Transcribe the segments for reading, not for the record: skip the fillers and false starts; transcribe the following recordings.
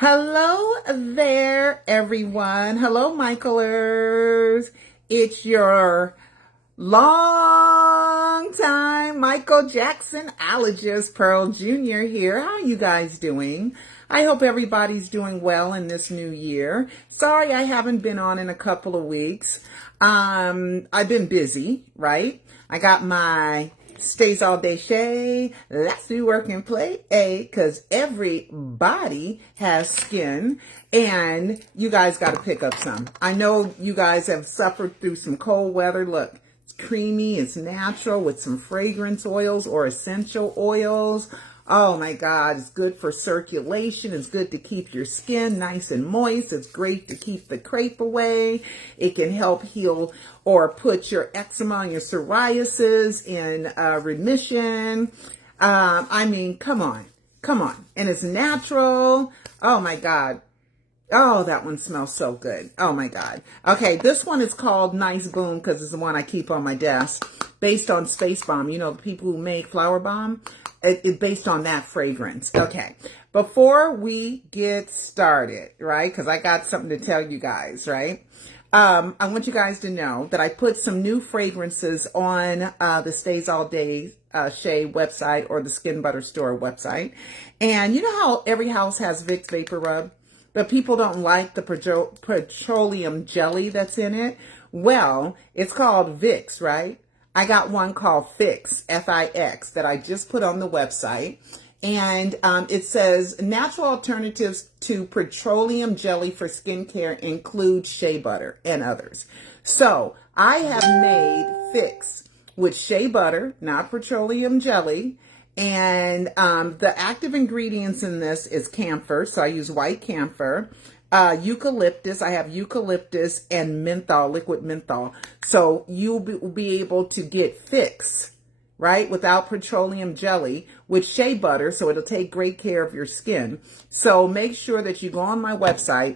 Hello there, everyone. Hello, Michaelers. It's your long time Michael Jackson-ologist, Pearl Jr. here. How are you guys doing? I hope everybody's doing well in this new year. Sorry I haven't been on in a couple of weeks. I've been busy, right? I got my Stays all day Shay. Let's do work and play. Because everybody has skin and you guys got to pick up some. I know you guys have suffered through some cold weather. Look, it's creamy, it's natural with some fragrance oils or essential oils. Oh my God, it's good for circulation. It's good to keep your skin nice and moist. It's great to keep the crepe away. It can help heal or put your eczema and your psoriasis in remission. I mean, come on. And it's natural. Oh my God. Oh, that one smells so good. Oh my God. Okay, this one is called Nice Boom because it's the one I keep on my desk. Based on Space Bomb. You know, the people who make Flower Bomb. It's based on that fragrance. Okay, before we get started, right, because I got something to tell you guys, right? I want you guys to know that I put some new fragrances on the Stays All Day Shay website or the Skin Butter Store website. And you know how every house has Vicks Vapor Rub, but people don't like the petroleum jelly that's in it? Well, it's called Vicks, right? I got one called Fix, F-I-X, that I just put on the website. And it says, natural alternatives to petroleum jelly for skincare include shea butter and others. So I have made Fix with shea butter, not petroleum jelly. And the active ingredients in this is camphor. So I use white camphor. Eucalyptus. I have eucalyptus and menthol, liquid menthol. So you'll be able to get Fix, right, without petroleum jelly with shea butter. So it'll take great care of your skin. So make sure that you go on my website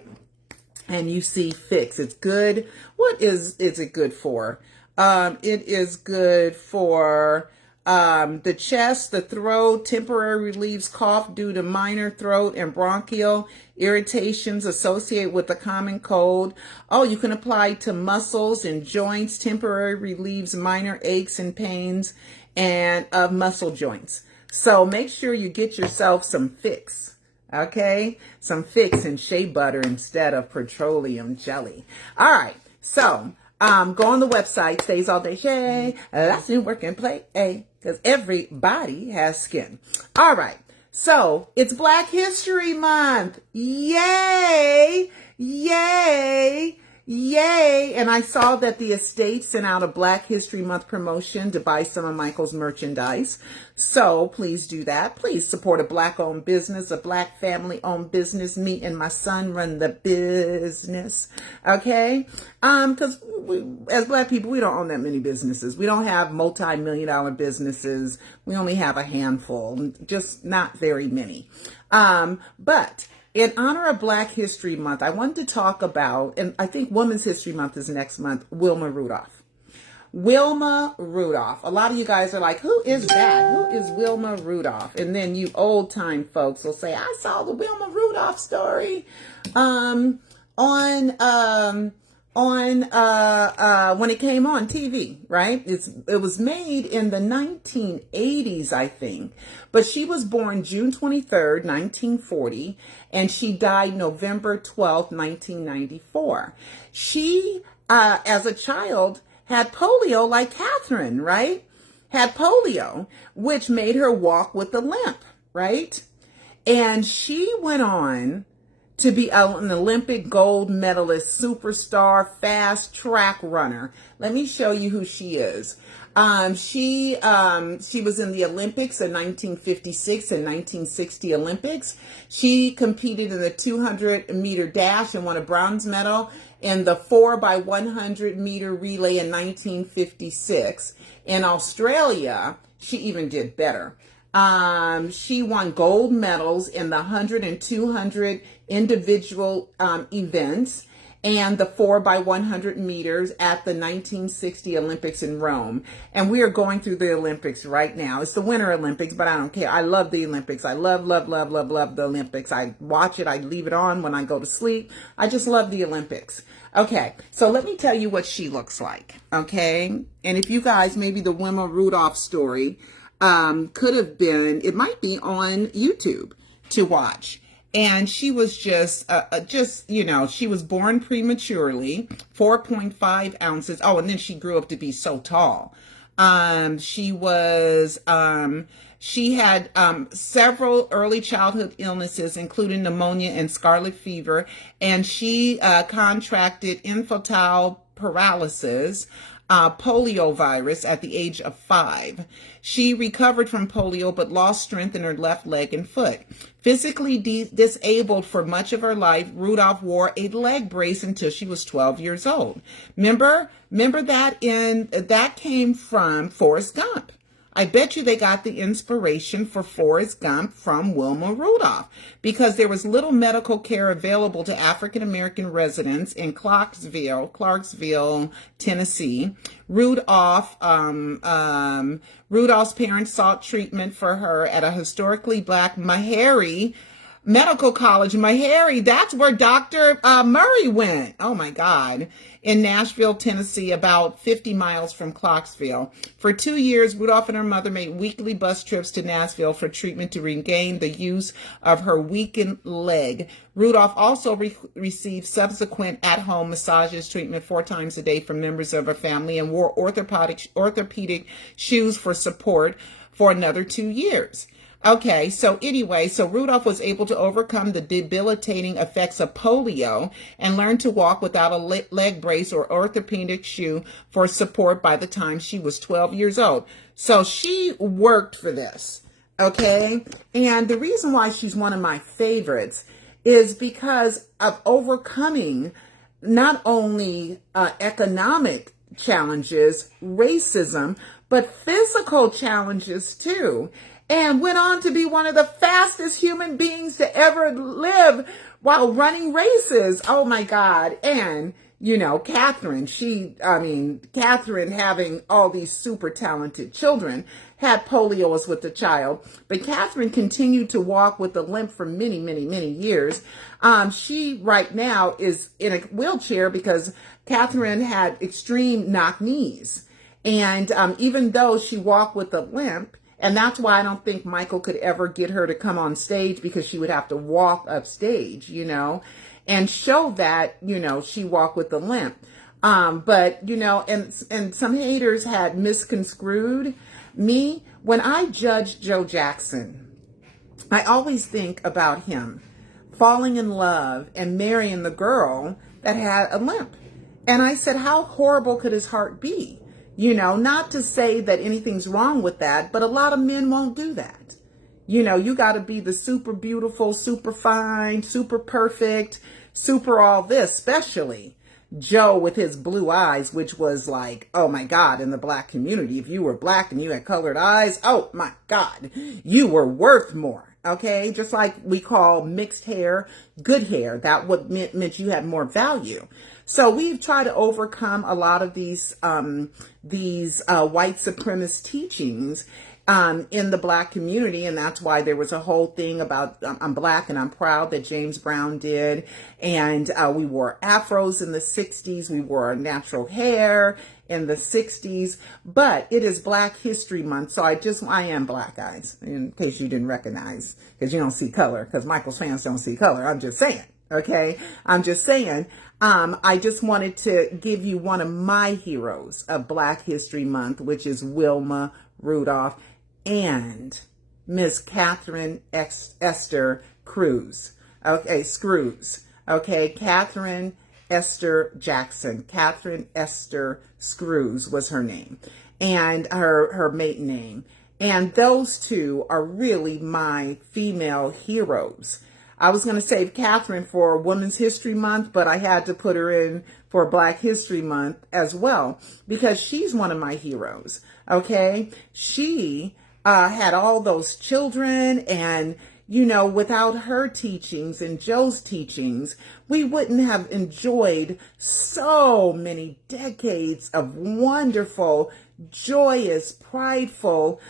and you see Fix. It's good. What is it good for? It is good for the chest, the throat, temporary relieves cough due to minor throat and bronchial irritations associated with the common cold. Oh, you can apply to muscles and joints, temporary relieves minor aches and pains and of muscle joints. So make sure you get yourself some Fix. Okay? Some Fix and shea butter instead of petroleum jelly. All right. So go on the website, Stays All Day Shay. Let's do work and play, because everybody has skin. All right, so it's Black History Month. Yay, yay, yay. And I saw that the estate sent out a Black History Month promotion to buy some of Michael's merchandise. So please do that. Please support a Black-owned business, a Black family-owned business. Me and my son run the business, okay? Because as Black people, we don't own that many businesses. We don't have multi-million-dollar businesses. We only have a handful, just not very many. But in honor of Black History Month, I wanted to talk about, and I think Women's History Month is next month, Wilma Rudolph. Wilma Rudolph. A lot of you guys are like, who is that? Who is Wilma Rudolph? And then you old time folks will say, I saw the Wilma Rudolph story on when it came on TV, right? It was made in the 1980s, I think. But she was born June 23rd, 1940, and she died November 12th, 1994. She, as a child, had polio like Katherine, right? Had polio, which made her walk with a limp, right? And she went on to be an Olympic gold medalist, superstar, fast track runner. Let me show you who she is. She was in the Olympics in 1956 and 1960 Olympics. She competed in the 200-meter dash and won a bronze medal in the 4x100-meter relay in 1956. In Australia, she even did better. She won gold medals in the 100 and 200 individual events. and the 4x100 meters at the 1960 Olympics in Rome. And we are going through the Olympics right now. It's the Winter Olympics, but I don't care. I love the Olympics. I love the Olympics. I watch it. I leave it on when I go to sleep. I just love the Olympics. Okay, so let me tell you what she looks like, okay? And if you guys, maybe the Wilma Rudolph story could have been, it might be on YouTube to watch. And she was just, she was born prematurely, 4.5 ounces. Oh, and then she grew up to be so tall. She had several early childhood illnesses, including pneumonia and scarlet fever. And she contracted infantile paralysis, polio virus at the age of 5. She recovered from polio but lost strength in her left leg and foot. Physically disabled for much of her life, Rudolph wore a leg brace until she was 12 years old. Remember that came from Forrest Gump. I bet you they got the inspiration for Forrest Gump from Wilma Rudolph, because there was little medical care available to African-American residents in Clarksville, Tennessee. Rudolph's parents sought treatment for her at a historically black Meharry Medical College. Meharry, that's where Dr. Murray went. Oh my God. In Nashville, Tennessee, about 50 miles from Clarksville. For 2 years, Rudolph and her mother made weekly bus trips to Nashville for treatment to regain the use of her weakened leg. Rudolph also received subsequent at-home massages treatment 4 times a day from members of her family, and wore orthopedic shoes for support for another 2 years. Okay, so anyway, so Rudolph was able to overcome the debilitating effects of polio and learn to walk without a leg brace or orthopedic shoe for support by the time she was 12 years old. So she worked for this, okay? And the reason why she's one of my favorites is because of overcoming not only economic challenges, racism, but physical challenges too. And went on to be one of the fastest human beings to ever live while running races. Oh my God. And, Katherine, Katherine, having all these super talented children, had polio as with the child, but Katherine continued to walk with a limp for many, many, many years. She right now is in a wheelchair because Katherine had extreme knock knees. And even though she walked with a limp, and that's why I don't think Michael could ever get her to come on stage, because she would have to walk upstage, and show that, she walked with a limp. But, and some haters had misconstrued me. When I judge Joe Jackson, I always think about him falling in love and marrying the girl that had a limp. And I said, how horrible could his heart be? Not to say that anything's wrong with that, but a lot of men won't do that. You got to be the super beautiful, super fine, super perfect, super all this, especially Joe with his blue eyes, which was like, oh my God, in the black community, if you were black and you had colored eyes, oh my God, you were worth more. Okay. Just like we call mixed hair good hair. That what meant you had more value. So we've tried to overcome a lot of these white supremacist teachings in the black community. And that's why there was a whole thing about I'm black and I'm proud that James Brown did. And we wore afros in the 60s. We wore our natural hair in the 60s. But it is Black History Month. So I am black, guys, in case you didn't recognize, because you don't see color, because Michael's fans don't see color. I'm just saying. Okay, I'm just saying, I just wanted to give you one of my heroes of Black History Month, which is Wilma Rudolph and Miss Katherine Esther Cruz. Okay, Screws. Okay, Katherine Esther Jackson. Katherine Esther Screws was her name, and her maiden name. And those two are really my female heroes. I was going to save Katherine for Women's History Month, but I had to put her in for Black History Month as well, because she's one of my heroes. Okay. She had all those children, and, you know, without her teachings and Joe's teachings, we wouldn't have enjoyed so many decades of wonderful, joyous, prideful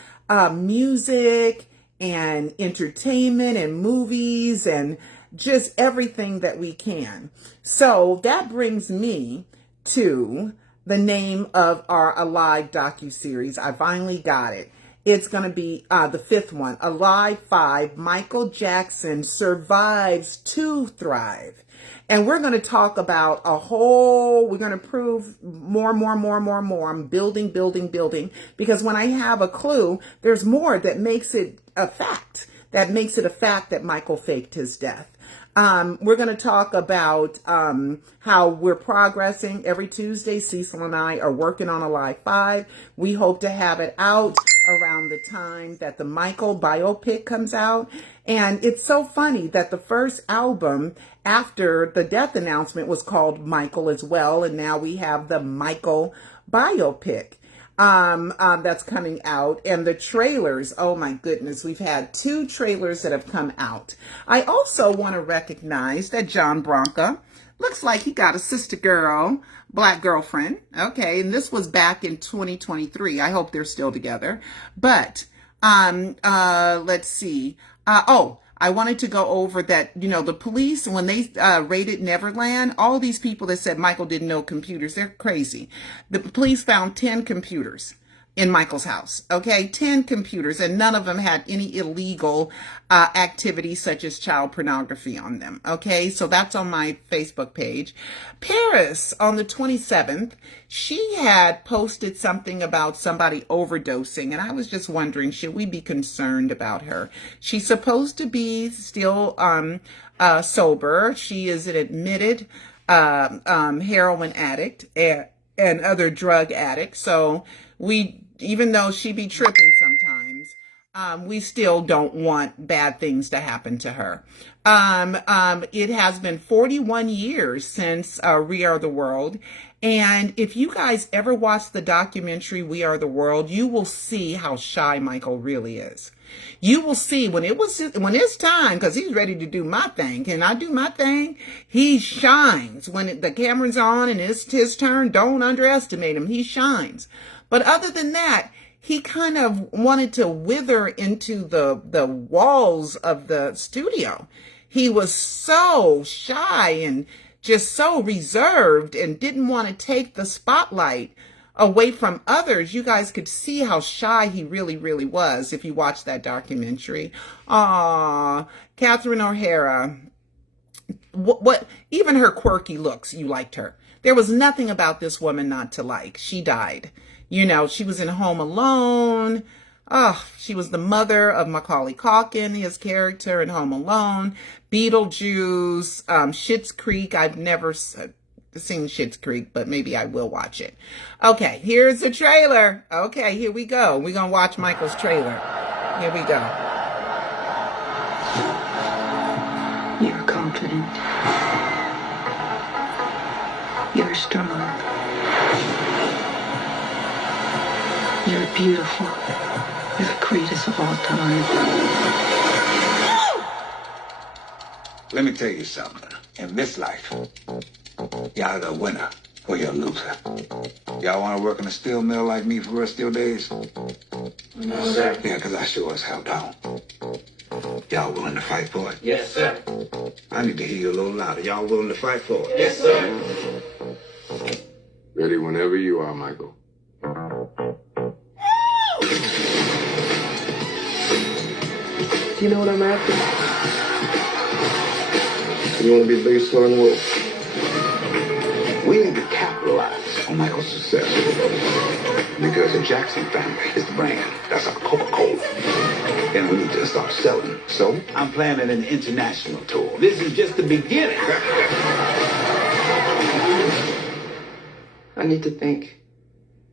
music and entertainment and movies and just everything that we can. So that brings me to the name of our Alive docuseries. I finally got it. It's going to be the fifth one, Alive 5, Michael Jackson Survives to Thrive. And we're going to talk about we're going to prove more. I'm building, because when I have a clue, there's more that makes it a fact. That makes it a fact that Michael faked his death. We're going to talk about how we're progressing. Every Tuesday, Cecil and I are working on Alive 5. We hope to have it out around the time that the Michael biopic comes out. And it's so funny that the first album after the death announcement was called Michael as well. And now we have the Michael biopic that's coming out, and the trailers, oh my goodness, we've had 2 trailers that have come out. I also want to recognize that John Branca looks like he got a sister girl, black girlfriend. Okay, and this was back in 2023. I hope they're still together. But let's see. I wanted to go over that, you know, the police, when they raided Neverland, all these people that said Michael didn't know computers, they're crazy. The police found 10 computers in Michael's house, okay? 10 computers, and none of them had any illegal activities such as child pornography on them, okay? So that's on my Facebook page. Paris, on the 27th, she had posted something about somebody overdosing, and I was just wondering, should we be concerned about her? She's supposed to be still sober. She is an admitted heroin addict and other drug addict, so even though she be tripping sometimes, we still don't want bad things to happen to her. It has been 41 years since We Are the World. And if you guys ever watch the documentary We Are the World, you will see how shy Michael really is. You will see when it's time, because he's ready to do my thing. Can I do my thing? He shines. When the camera's on and it's his turn, don't underestimate him. He shines. But other than that, he kind of wanted to wither into the walls of the studio. He was so shy and just so reserved and didn't want to take the spotlight away from others. You guys could see how shy he really, really was if you watch that documentary. Catherine O'Hara, what even her quirky looks, you liked her. There was nothing about this woman not to like. She died. You know, she was in Home Alone. She was the mother of Macaulay Culkin, his character in Home Alone. Beetlejuice, Schitt's Creek. I've never seen Schitt's Creek, but maybe I will watch it. Okay, here's the trailer. Okay, here we go. We're going to watch Michael's trailer. Here we go. You're confident. You're strong. You're beautiful. You're the greatest of all time. Let me tell you something. In this life, y'all the winner or you're a loser. Y'all want to work in a steel mill like me for the rest of your days? No, sir. Yeah, because I sure as hell don't. Y'all willing to fight for it? Yes, sir. I need to hear you a little louder. Y'all willing to fight for it? Yes, sir. Ready whenever you are, Michael. You know what I'm after? You want to be the biggest star in the world? We need to capitalize on Michael's success. Because the Jackson family is the brand. That's our Coca-Cola. And we need to start selling. So I'm planning an international tour. This is just the beginning. I need to think.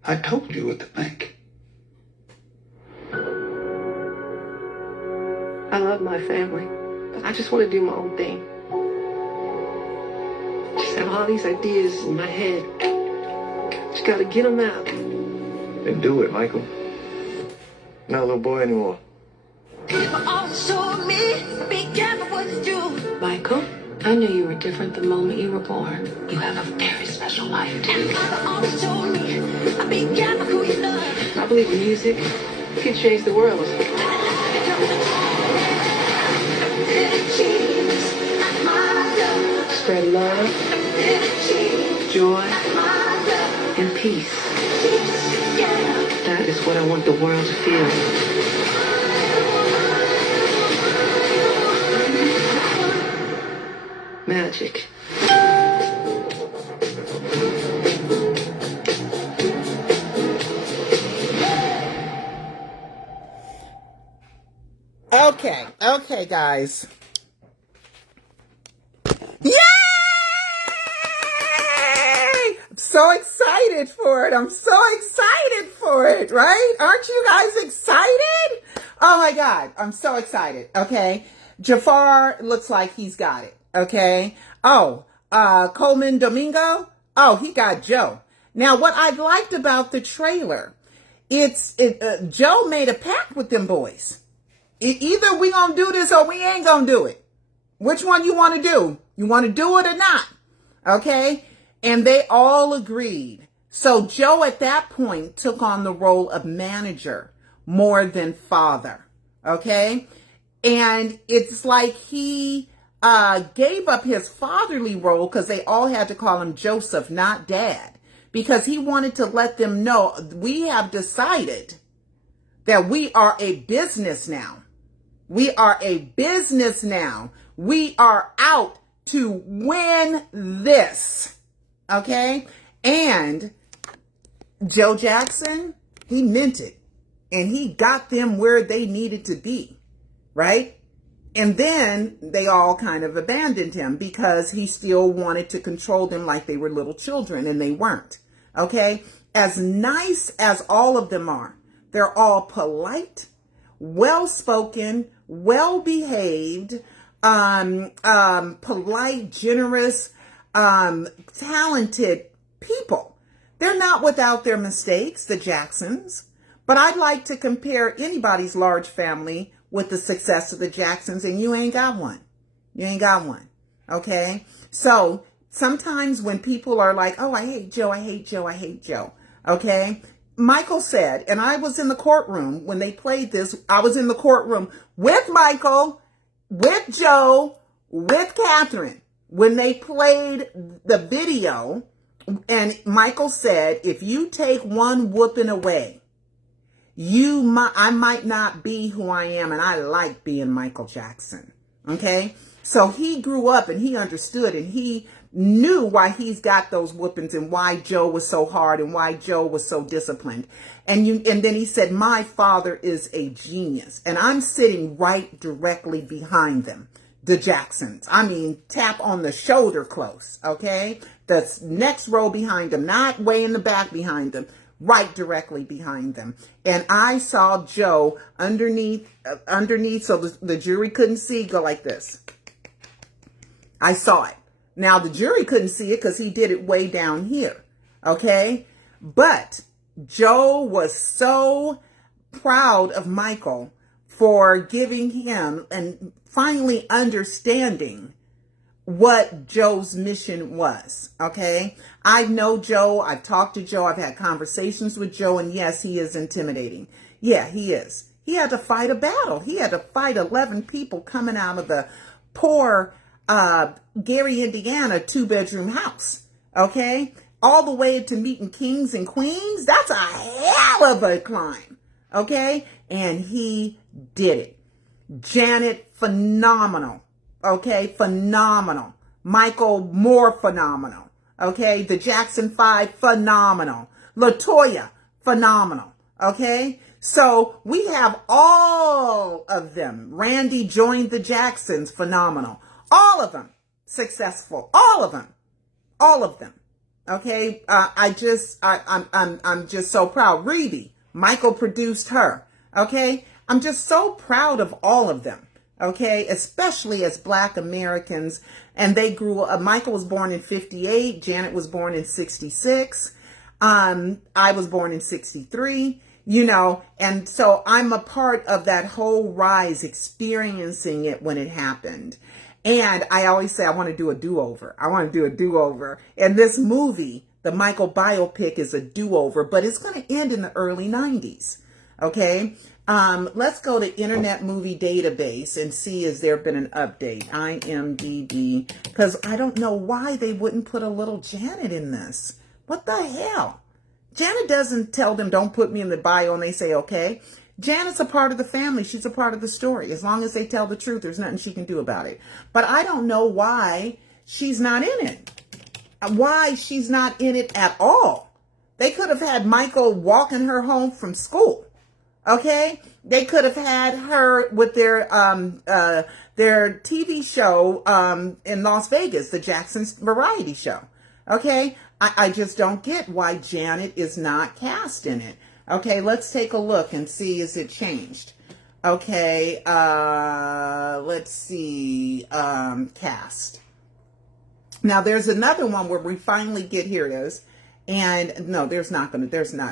I told you what to think. I love my family, but I just want to do my own thing. Just have all these ideas in my head. Just gotta get them out. Then do it, Michael. Not a little boy anymore. People always told me, be careful what you do. Michael, I knew you were different the moment you were born. You have a very special life. And Mama always told me, be careful who you love. I believe music can change the world. Spread love, joy, and peace. That is what I want the world to feel. Magic. Okay, guys. Yay! I'm so excited for it. I'm so excited for it, right? Aren't you guys excited? Oh my God, I'm so excited. Okay. Jafar looks like he's got it. Okay. Oh, Coleman Domingo. Oh, he got Joe. Now, what I liked about the trailer, Joe made a pact with them boys. Either we gonna do this or we ain't gonna do it. Which one you want to do? You want to do it or not? Okay. And they all agreed. So Joe at that point took on the role of manager more than father. Okay. And it's like he gave up his fatherly role because they all had to call him Joseph, not dad, because he wanted to let them know we have decided that we are a business now. We are a business now. We are out to win this. Okay? And Joe Jackson, he meant it. And he got them where they needed to be. Right? And then they all kind of abandoned him because he still wanted to control them like they were little children, and they weren't. Okay? As nice as all of them are, they're all polite, well-spoken, well-behaved, polite, generous, talented people. They're not without their mistakes, the Jacksons, but I'd like to compare anybody's large family with the success of the Jacksons, and you ain't got one. You ain't got one. Okay? So sometimes when people are like, oh, I hate Joe, I hate Joe, I hate Joe. Okay? Michael said, and I was in the courtroom when they played this, I was in the courtroom with Michael, with Joe, with Katherine, when they played the video, and Michael said, if you take one whooping away, I might not be who I am, and I like being Michael Jackson. Okay? So he grew up and he understood and he knew why he's got those whoopings and why Joe was so hard and why Joe was so disciplined. And then he said, my father is a genius. And I'm sitting right directly behind them, the Jacksons. I mean, tap on the shoulder close. Okay? The next row behind them, not way in the back behind them. Right directly behind them. And I saw Joe underneath so the jury couldn't see, go like this. I saw it. Now the jury couldn't see it because he did it way down here. Okay? But Joe was so proud of Michael for giving him and finally understanding what Joe's mission was. Okay? I know Joe. I've talked to Joe. I've had conversations with Joe. And yes, he is intimidating. Yeah, he is. He had to fight a battle. He had to fight 11 people coming out of the poor Gary, Indiana 2-bedroom house. Okay? All the way to meeting kings and queens. That's a hell of a climb. Okay? And he did it. Janet, phenomenal. Okay, phenomenal. Michael, more phenomenal. Okay, the Jackson 5, phenomenal. LaToya, phenomenal. Okay, so we have all of them. Randy joined the Jacksons, phenomenal. All of them successful. All of them. All of them. Okay, I'm just so proud. Rebe, Michael produced her. Okay, I'm just so proud of all of them. Okay, especially as Black Americans, and they grew up. Michael was born in 58. Janet was born in 66. I was born in 63. you know, and so I'm a part of that whole rise, experiencing it when it happened. And I always say I want to do a do-over. I want to do a do-over. And this movie, the Michael biopic, is a do-over, but it's going to end in the early 90s. Okay? Let's go to Internet Movie Database and see has there been an update. IMDb. Because I don't know why they wouldn't put a little Janet in this. What the hell? Janet doesn't tell them, don't put me in the bio, and they say, okay. Janet's a part of the family. She's a part of the story. As long as they tell the truth, there's nothing she can do about it. But I don't know why she's not in it. Why she's not in it at all. They could have had Michael walking her home from school. Okay? They could have had her with their TV show in Las Vegas, the Jackson's variety show. Okay? I just don't get why Janet is not cast in it. Okay, let's take a look and see, is it changed? Okay, let's see, cast. Now there's another one where we finally get, here it is. And no, there's not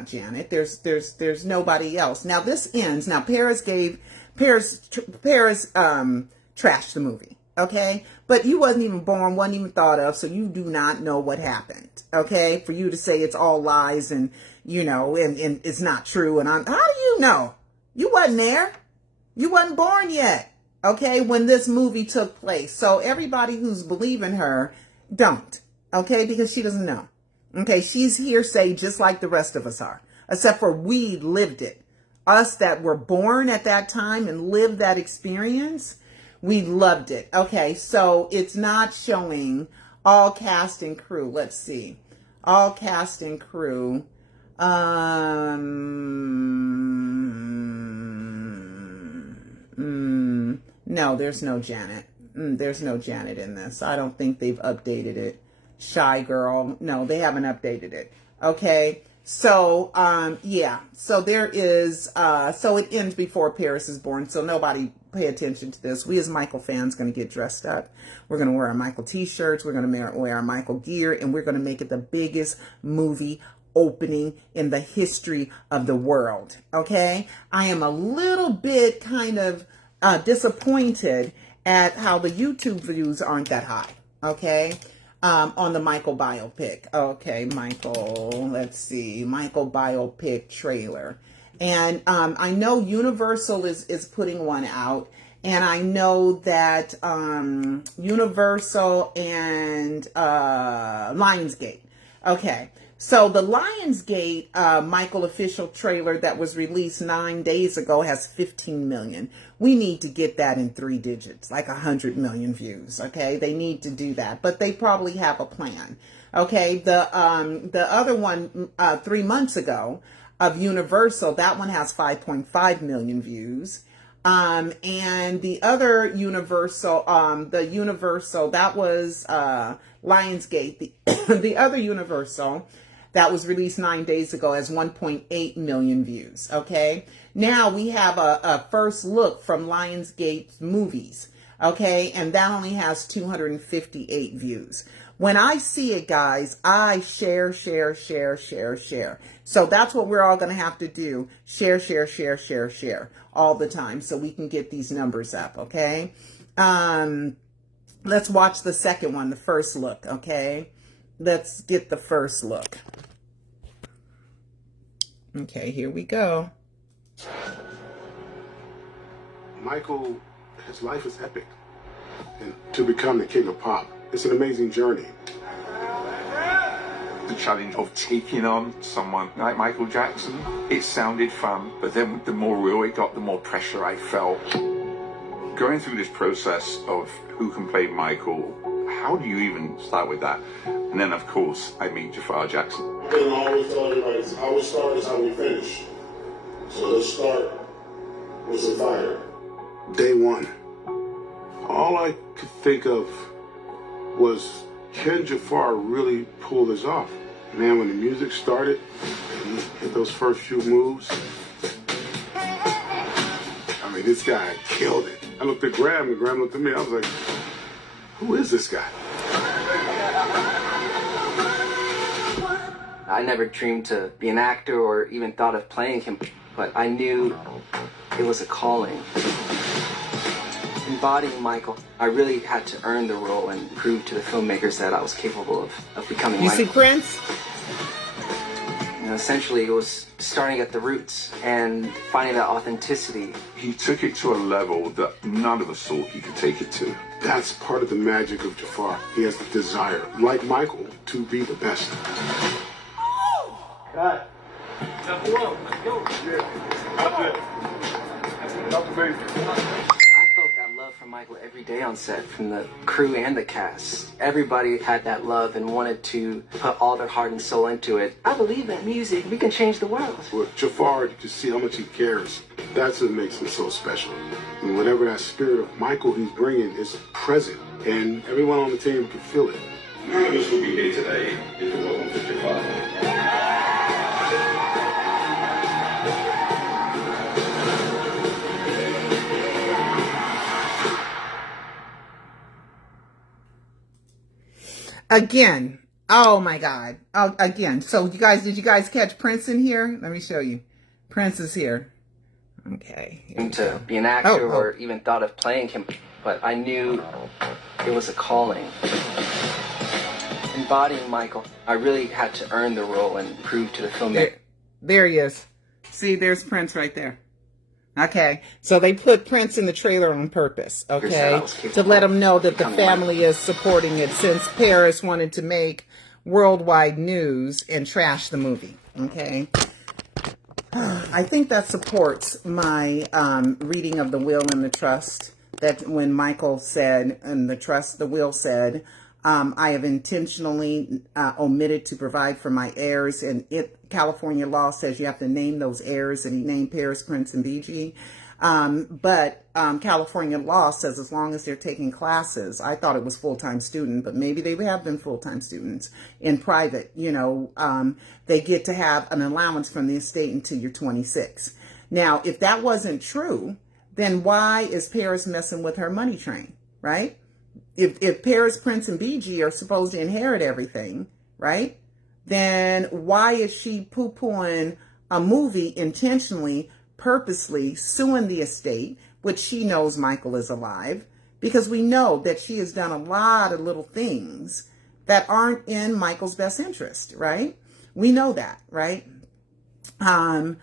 Janet. There's nobody else. Now this ends. Now Paris trashed the movie. Okay, but you wasn't even born, wasn't even thought of, so you do not know what happened. Okay, for you to say it's all lies and, you know, and it's not true. And how do you know? You wasn't there. You wasn't born yet. Okay, when this movie took place. So everybody who's believing her, don't. Okay, because she doesn't know. Okay, she's hearsay just like the rest of us are, except for we lived it. Us that were born at that time and lived that experience, we loved it. Okay, so it's not showing all cast and crew. Let's see. All cast and crew. No, there's no Janet. There's no Janet in this. I don't think they've updated it. Shy Girl. No, they haven't updated it. Okay. So, yeah. So there is, so it ends before Paris is born. So nobody pay attention to this. We as Michael fans going to get dressed up. We're going to wear our Michael t-shirts. We're going to wear our Michael gear, and we're going to make it the biggest movie opening in the history of the world. Okay. I am a little bit kind of disappointed at how the YouTube views aren't that high. Okay. On the Michael biopic. Okay, Michael, let's see. Michael biopic trailer. And I know Universal is putting one out. And I know that Universal and Lionsgate. Okay. So the Lionsgate Michael official trailer that was released 9 days ago has 15 million. We need to get that in 3 digits, like 100 million views. Okay, they need to do that, but they probably have a plan. Okay, the other one 3 months ago of Universal, that one has 5.5 million views. And the other Universal, that was Lionsgate. The other Universal that was released 9 days ago has 1.8 million views. Okay. Now we have a first look from Lionsgate movies. Okay. And that only has 258 views. When I see it, guys, I share. So that's what we're all going to have to do. Share all the time so we can get these numbers up. Okay. Let's watch the second one, the first look. Okay. Let's get the first look. Okay, here we go. Michael, his life is epic. And to become the king of pop, it's an amazing journey. The challenge of taking on someone like Michael Jackson, it sounded fun, but then the more real it got, the more pressure I felt. Going through this process of who can play Michael, how do you even start with that? And then, of course, I meet Jafar Jackson. I always tell everybody, how we start is how we finish. So let's start with some fire. Day one, all I could think of was, can Jafar really pull this off? Man, when the music started, and he hit those first few moves, I mean, this guy killed it. I looked at Graham, and Graham looked at me. I was like, who is this guy? I never dreamed to be an actor or even thought of playing him, but I knew it was a calling. Embodying Michael, I really had to earn the role and prove to the filmmakers that I was capable of becoming You Michael. see Prince? Essentially, it was starting at the roots and finding that authenticity. He took it to a level that none of us thought he could take it to. That's part of the magic of Jafar. He has the desire, like Michael, to be the best. Cut. Number one, let's go. I felt that love from Michael every day on set, from the crew and the cast. Everybody had that love and wanted to put all their heart and soul into it. I believe that music, we can change the world. With Jafar, you can see how much he cares. That's what makes him so special. And whatever that spirit of Michael he's bringing is present, and everyone on the team can feel it. None of us would be here today if it wasn't for Jafar. Again. Oh my God. Oh, again. So did you guys catch Prince in here? Let me show you. Prince is here. Okay. To be an actor or even thought of playing him, but I knew it was a calling. Embodying Michael, I really had to earn the role and prove to the filmmaker. There he is. See, there's Prince right there. Okay, so they put Prince in the trailer on purpose, okay, to let him know that the family is supporting it, since Paris wanted to make worldwide news and trash the movie, okay? I think that supports my reading of the will and the trust, that when Michael said, and the will said, I have intentionally omitted to provide for my heirs, and California law says you have to name those heirs, and he named Paris, Prince, and BG. But California law says as long as they're taking classes, I thought it was full-time student, but maybe they have been full-time students in private, they get to have an allowance from the estate until you're 26. Now, if that wasn't true, then why is Paris messing with her money train, right? If Paris, Prince, and BG are supposed to inherit everything, right? Then why is she poo-pooing a movie intentionally, purposely suing the estate, which she knows Michael is alive? Because we know that she has done a lot of little things that aren't in Michael's best interest, right? We know that, right? I'm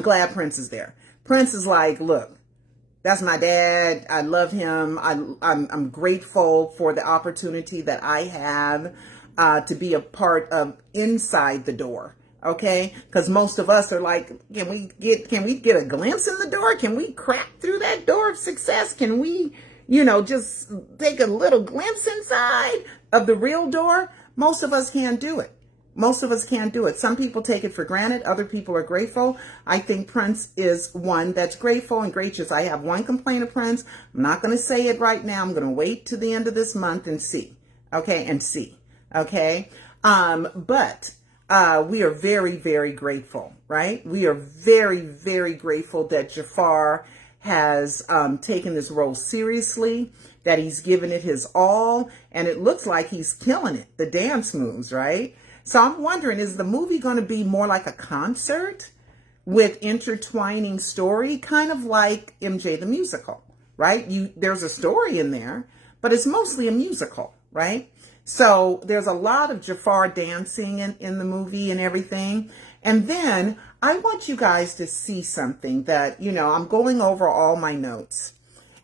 glad Prince is there. Prince is like, look, that's my dad. I love him. I'm grateful for the opportunity that I have to be a part of inside the door. Okay, because most of us are like, can we get a glimpse in the door? Can we crack through that door of success? Can we, just take a little glimpse inside of the real door? Most of us can't do it. Most of us can't do it. Some people take it for granted. Other people are grateful. I think Prince is one that's grateful and gracious. I have one complaint of Prince. I'm not going to say it right now. I'm going to wait to the end of this month and see. Okay. Okay. But we are very, very grateful, right? We are very, very grateful that Jafar has taken this role seriously, that he's given it his all, and it looks like he's killing it. The dance moves, right? So I'm wondering, is the movie going to be more like a concert with intertwining story, kind of like MJ the Musical, right? There's a story in there, but it's mostly a musical, right? So there's a lot of Jafar dancing in the movie and everything. And then I want you guys to see something that, I'm going over all my notes,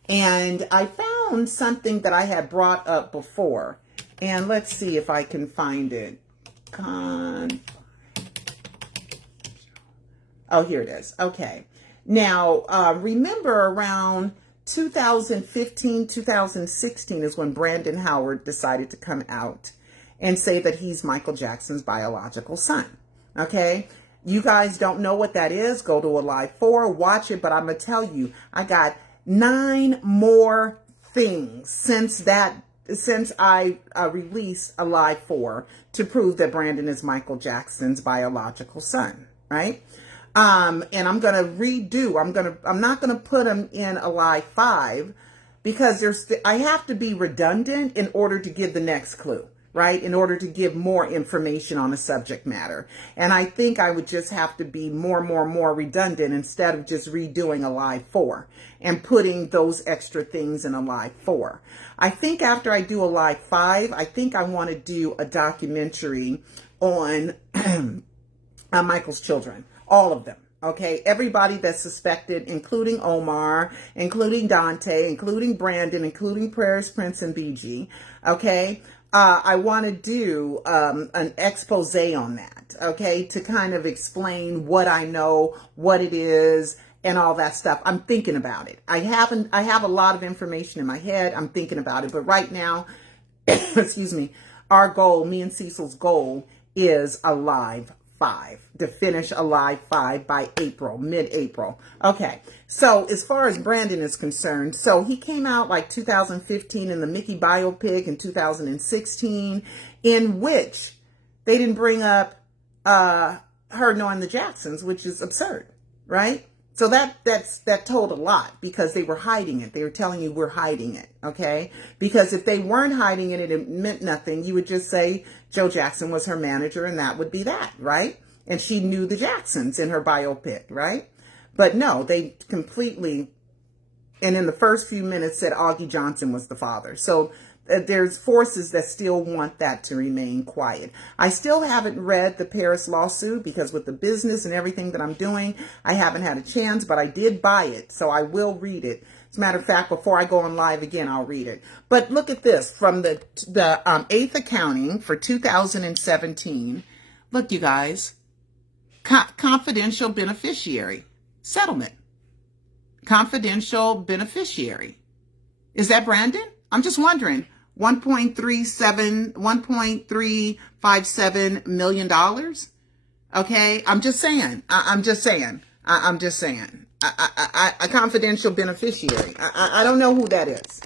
and I found something that I had brought up before, and let's see if I can find it. Oh, here it is. Okay. Now, remember around 2015, 2016 is when Brandon Howard decided to come out and say that he's Michael Jackson's biological son. Okay. You guys don't know what that is. Go to Alive 4, watch it. But I'm going to tell you, I got 9 more things since I released Alive 4 to prove that Brandon is Michael Jackson's biological son, right? And I'm going to redo, I'm not going to put him in Alive 5 because I have to be redundant in order to give the next clue, right? In order to give more information on the subject matter. And I think I would just have to be more redundant instead of just redoing a live 4 and putting those extra things in a live 4. I think after I do a live 5, I think I want to do a documentary on Michael's children, all of them. Okay, everybody that's suspected, including Omar, including Dante, including Brandon, including Prayers, Prince, and BG. Okay, I want to do an expose on that. Okay, to kind of explain what I know, what it is, and all that stuff. I'm thinking about it. I have a lot of information in my head. I'm thinking about it, but right now, excuse me, our goal, me and Cecil's goal, is a live 5, to finish a live 5 by April, mid-April. Okay, so as far as Brandon is concerned, so he came out like 2015 in the Mickey biopic, in 2016, in which they didn't bring up her knowing the Jacksons, which is absurd, right? So that told a lot, because they were hiding it. They were telling you we're hiding it, okay? Because if they weren't hiding it, it meant nothing. You would just say Joe Jackson was her manager, and that would be that, right? And she knew the Jacksons in her biopic, right? But no, they completely, and in the first few minutes said Augie Johnson was the father. So there's forces that still want that to remain quiet. I still haven't read the Paris lawsuit, because with the business and everything that I'm doing, I haven't had a chance, but I did buy it, so I will read it. As a matter of fact, before I go on live again, I'll read it. But look at this, from the 8th accounting for 2017. Look, you guys, confidential beneficiary settlement. Confidential beneficiary. Is that Brandon? I'm just wondering. $1.357 million. Okay, I'm just saying. I'm just saying. A confidential beneficiary. I don't know who that is.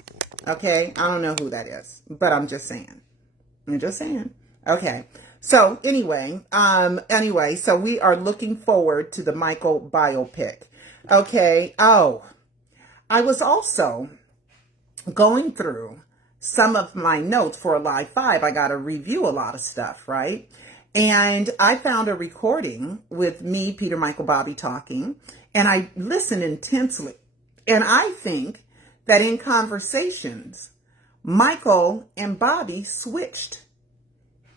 Okay, I don't know who that is, but I'm just saying. Okay. So anyway, so we are looking forward to the Michael biopic. Okay. Oh, I was also going through some of my notes for a live 5. I got to review a lot of stuff, right? And I found a recording with me, Peter, Michael, Bobby talking, and I listened intensely. And I think that in conversations, Michael and Bobby switched.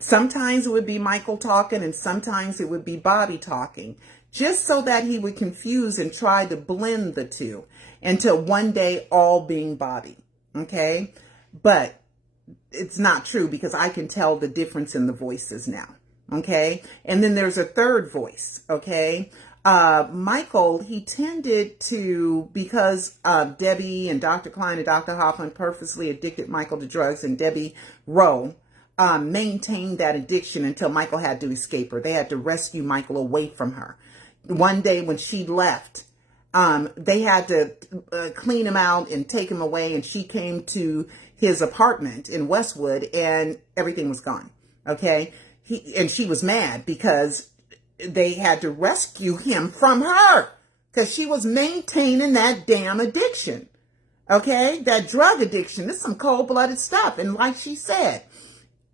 Sometimes it would be Michael talking, and sometimes it would be Bobby talking, just so that he would confuse and try to blend the two until one day all being Bobby. Okay, but it's not true, because I can tell the difference in the voices now. Okay, and then there's a third voice. Okay, Michael, he tended to, because Debbie and Dr. Klein and Dr. Hoffman purposely addicted Michael to drugs, and Debbie Rowe maintained that addiction until Michael had to escape her. They had to rescue Michael away from her. One day when she left, they had to clean him out and take him away, and she came to his apartment in Westwood, and everything was gone. Okay, and she was mad because they had to rescue him from her, because she was maintaining that damn addiction. Okay, that drug addiction. This is some cold-blooded stuff. And like she said,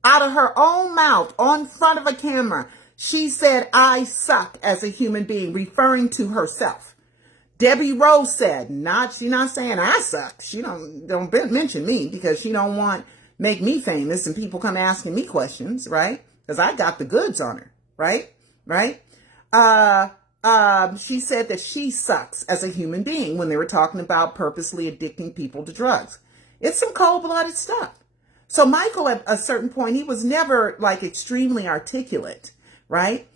out of her own mouth, on front of a camera, she said, "I suck as a human being," referring to herself. Debbie Rose said, she's not saying I suck. She don't mention me, because she don't want make me famous and people come asking me questions, right? Because I got the goods on her, right? She said that she sucks as a human being when they were talking about purposely addicting people to drugs. It's some cold-blooded stuff. So Michael, at a certain point, he was never like extremely articulate, right?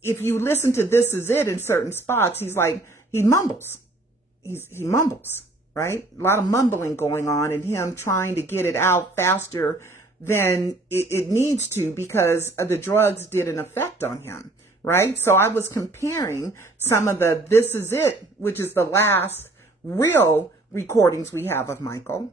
If you listen to This Is It in certain spots, he's like, he mumbles. He mumbles, right? A lot of mumbling going on, and him trying to get it out faster than it needs to, because the drugs did an effect on him, right? So I was comparing some of the This Is It, which is the last real recordings we have of Michael,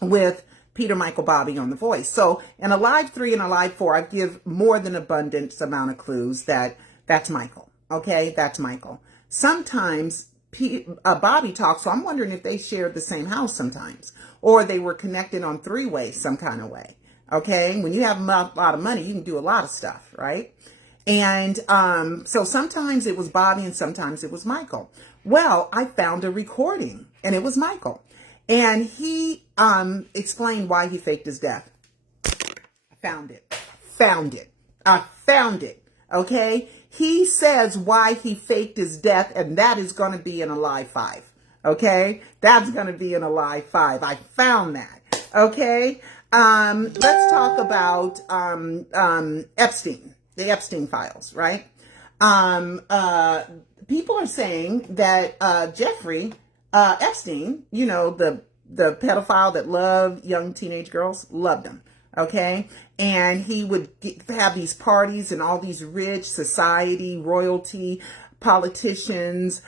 with Peter, Michael, Bobby on the voice. So in a live 3 and a live 4, I give more than abundant amount of clues that that's Michael. Okay, that's Michael. Sometimes Bobby talk. So I'm wondering if they shared the same house sometimes, or they were connected on three-way some kind of way. Okay. When you have a lot of money, you can do a lot of stuff, right? And so sometimes it was Bobby and sometimes it was Michael. Well, I found a recording and it was Michael. And he explained why he faked his death. I found it. I found it. Okay? He says why he faked his death, and that is going to be in Alive 5. Okay? That's going to be in Alive 5. I found that. Okay? Let's talk about Epstein. The Epstein files, right? People are saying that Jeffrey Epstein, you know, the pedophile that loved young teenage girls, loved them, okay? And he would have these parties, and all these rich society, royalty, politicians,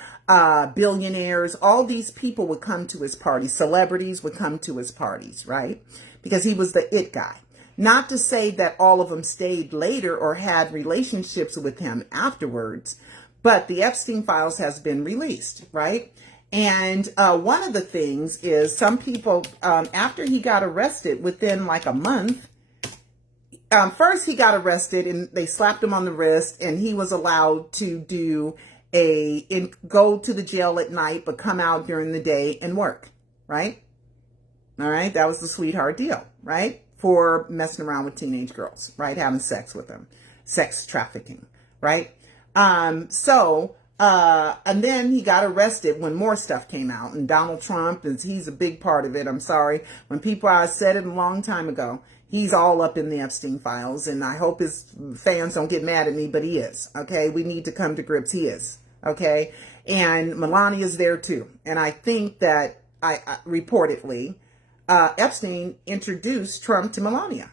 billionaires, all these people would come to his parties. Celebrities would come to his parties, right? Because he was the it guy. Not to say that all of them stayed later or had relationships with him afterwards, but the Epstein files has been released, right? And one of the things is some people, after he got arrested within like a month, first he got arrested and they slapped him on the wrist, and he was allowed to go to the jail at night, but come out during the day and work, right? All right. That was the sweetheart deal, right? For messing around with teenage girls, right? Having sex with them, sex trafficking, right? And then he got arrested when more stuff came out, and Donald Trump he's a big part of it. I'm sorry. I said it a long time ago, he's all up in the Epstein files, and I hope his fans don't get mad at me, but he is. Okay. We need to come to grips. He is. Okay. And Melania's there too. And I think that reportedly, Epstein introduced Trump to Melania.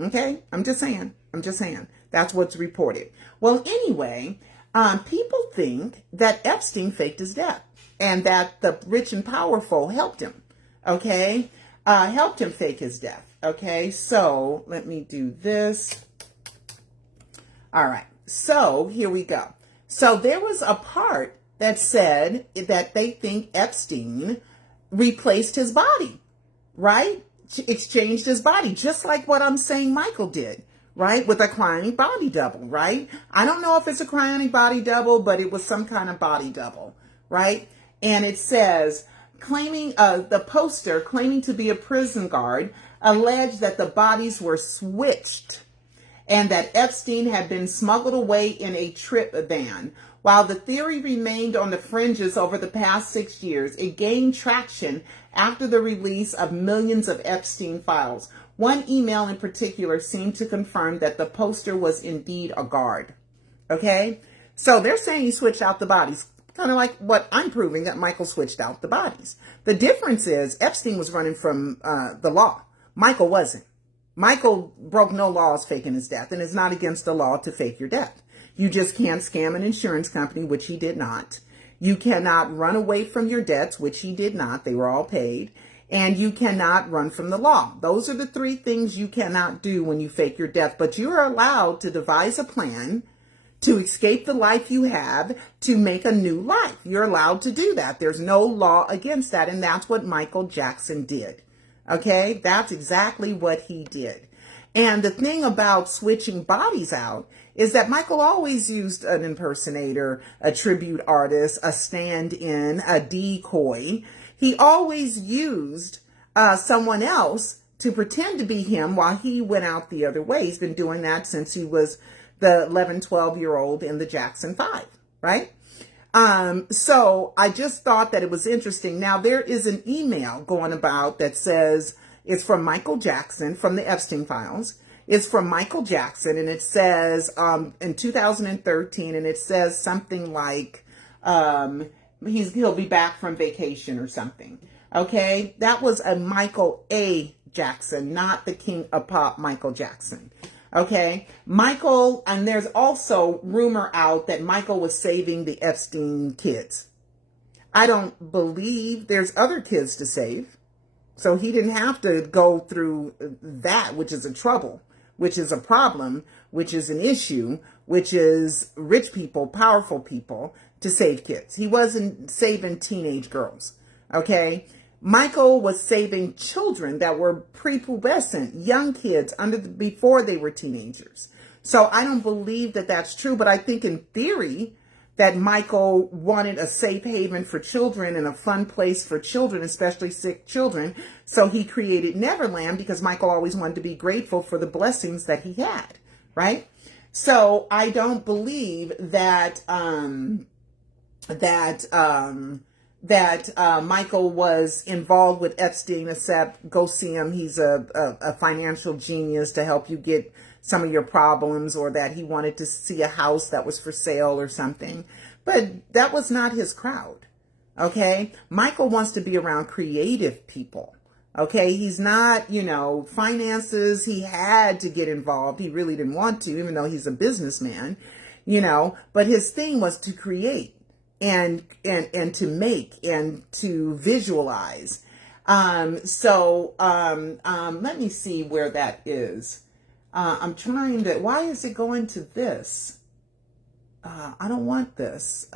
Okay. I'm just saying. That's what's reported. Well, anyway, people think that Epstein faked his death and that the rich and powerful helped him. Okay. Helped him fake his death. Okay. So let me do this. All right. So here we go. So there was a part that said that they think Epstein replaced his body. Right? Exchanged his body, just like what I'm saying Michael did, right? With a cryonic body double, right? I don't know if it's a cryonic body double, but it was some kind of body double, right? And it says, the poster claiming to be a prison guard alleged that the bodies were switched and that Epstein had been smuggled away in a trip van. While the theory remained on the fringes over the past 6 years, it gained traction after the release of millions of Epstein files. One email in particular seemed to confirm that the poster was indeed a guard. Okay? So they're saying he switched out the bodies, kind of like what I'm proving that Michael switched out the bodies. The difference is Epstein was running from the law. Michael wasn't. Michael broke no laws faking his death, and it's not against the law to fake your death. You just can't scam an insurance company, which he did not. You cannot run away from your debts, which he did not. They were all paid. And you cannot run from the law. Those are the three things you cannot do when you fake your death. But you are allowed to devise a plan to escape the life you have, to make a new life. You're allowed to do that. There's no law against that. And that's what Michael Jackson did. Okay? That's exactly what he did. And the thing about switching bodies out is that Michael always used an impersonator, a tribute artist, a stand-in, a decoy. He always used someone else to pretend to be him while he went out the other way. He's been doing that since he was the 11, 12-year-old in the Jackson 5, right? So I just thought that it was interesting. Now, there is an email going about that says it's from Michael Jackson from the Epstein files. It's from Michael Jackson, and it says in 2013, and it says something like he'll be back from vacation or something. Okay, that was a Michael A. Jackson, not the King of Pop Michael Jackson. Okay, Michael, and there's also rumor out that Michael was saving the Epstein kids. I don't believe there's other kids to save. So he didn't have to go through that, which is a trouble, which is a problem, which is an issue, which is rich people, powerful people to save kids. He wasn't saving teenage girls. Okay. Michael was saving children that were prepubescent, young kids before they were teenagers. So I don't believe that that's true, but I think in theory that Michael wanted a safe haven for children and a fun place for children, especially sick children. So he created Neverland because Michael always wanted to be grateful for the blessings that he had, right? So I don't believe that Michael was involved with Epstein, except go see him. He's a financial genius to help you get some of your problems, or that he wanted to see a house that was for sale or something. But that was not his crowd. Okay. Michael wants to be around creative people. Okay. He's not, finances. He had to get involved. He really didn't want to, even though he's a businessman, but his thing was to create and to make and to visualize. Let me see where that is. I'm trying to, why is it going to this? I don't want this.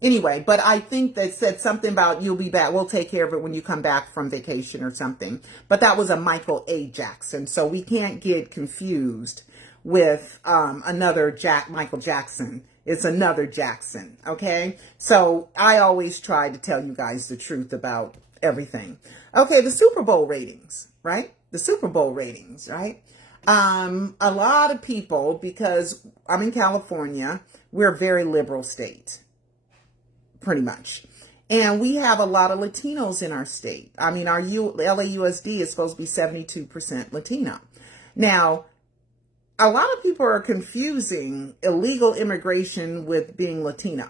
Anyway, but I think they said something about you'll be back. We'll take care of it when you come back from vacation or something. But that was a Michael A. Jackson. So we can't get confused with another Michael Jackson. It's another Jackson. Okay. So I always try to tell you guys the truth about everything. Okay, the Super Bowl ratings, right? The Super Bowl ratings, right? A lot of people, because I'm in California, we're a very liberal state, pretty much. And we have a lot of Latinos in our state. I mean, our LAUSD is supposed to be 72% Latino. Now, a lot of people are confusing illegal immigration with being Latino.